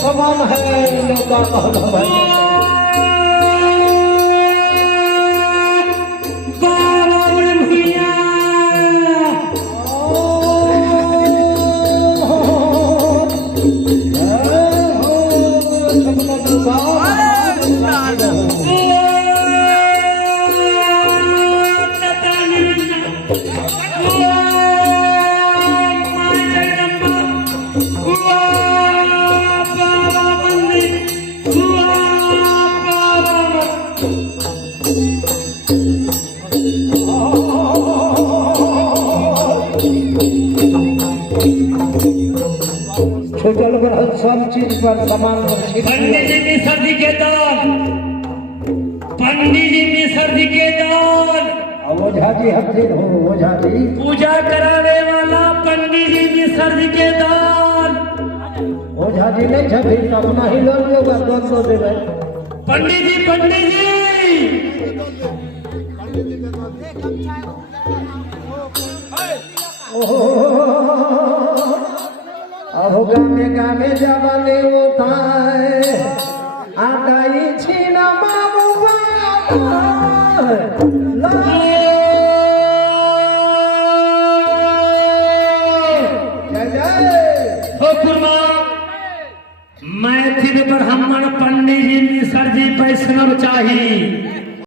समान है छोटे लोग सब चीज पर समान। पंडित जी मिश्र जी के दान, पंडित जी मिश्र जी के दान। ओझा जी हाजिर हो, ओझा जी पूजा कराने वाला पंडित जी मिश्र जी के दान। ओझा जी नहीं छे तो अपना ही लोग होगा 200 देवे। पंडित जी, पंडित जी अब गाने गाने जावाले उठाए आगाई छीना बाबू मैथिल ब्राह्मण पंडित जी मिश्र जी वैष्णव चाहिए।